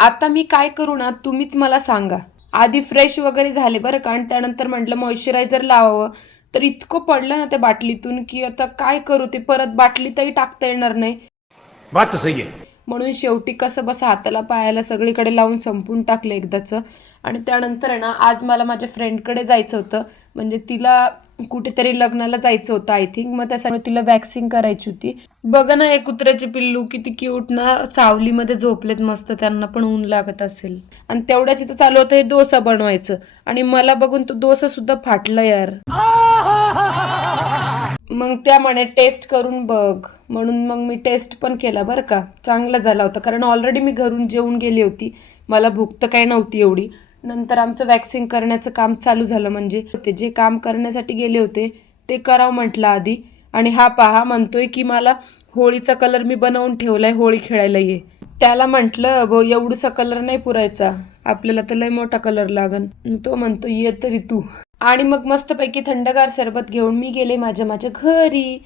आता मी काय करू ना, तुम्हीच मला सांगा. आधी फ्रेश वगैरे झाले बरं का, आणि त्यानंतर म्हटलं मॉइश्चरायझर लावावं, तर इतकं पडलं ना त्या बाटलीतून की आता काय करू, ते परत बाटलीतही टाकता येणार नाही. बात तो सही है. म्हणून शेवटी कसं बस हाताला पायाला सगळीकडे लावून संपून टाकलं एकदाचं. आणि त्यानंतर आहे ना, आज मला माझ्या फ्रेंडकडे जायचं होतं, म्हणजे तिला कुठेतरी लग्नाला जायचं होतं आय थिंक. मग त्यासाठी तिला वॅक्सिंग करायची होती. बघा ना, हे कुत्र्याचे पिल्लू किती क्यूट ना, सावलीमध्ये झोपलेत मस्त, त्यांना पण ऊन लागत असेल. आणि तेवढ्या तिचं चालू होतं हे डोसा बनवायचं, आणि मला बघून तो डोसा सुद्धा फाटला यार. मग त्या म्हणे टेस्ट करून बघ, म्हणून मग मी टेस्ट पण केला बरं का. चांगला झाला होता, कारण ऑलरेडी मी घरून जेवून गेली होती, मला भूक तर काही नव्हती एवढी. नंतर आमचं वॅक्सिंग करण्याचं काम चालू झालं, म्हणजे ते जे काम करण्यासाठी गेले होते ते करावं म्हटलं आधी. आणि हा पहा म्हणतोय की मला होळीचा कलर मी बनवून ठेवलाय, होळी खेळायला ये. त्याला म्हटलं बो एवढूसा कलर नाही पुरायचा, आपल्याला तर लय मोठा कलर लागन. तो म्हणतो ये तरी तू. आणि मग मस्तपैकी थंडगार सरबत घेऊन मी गेले माझ्या घरी.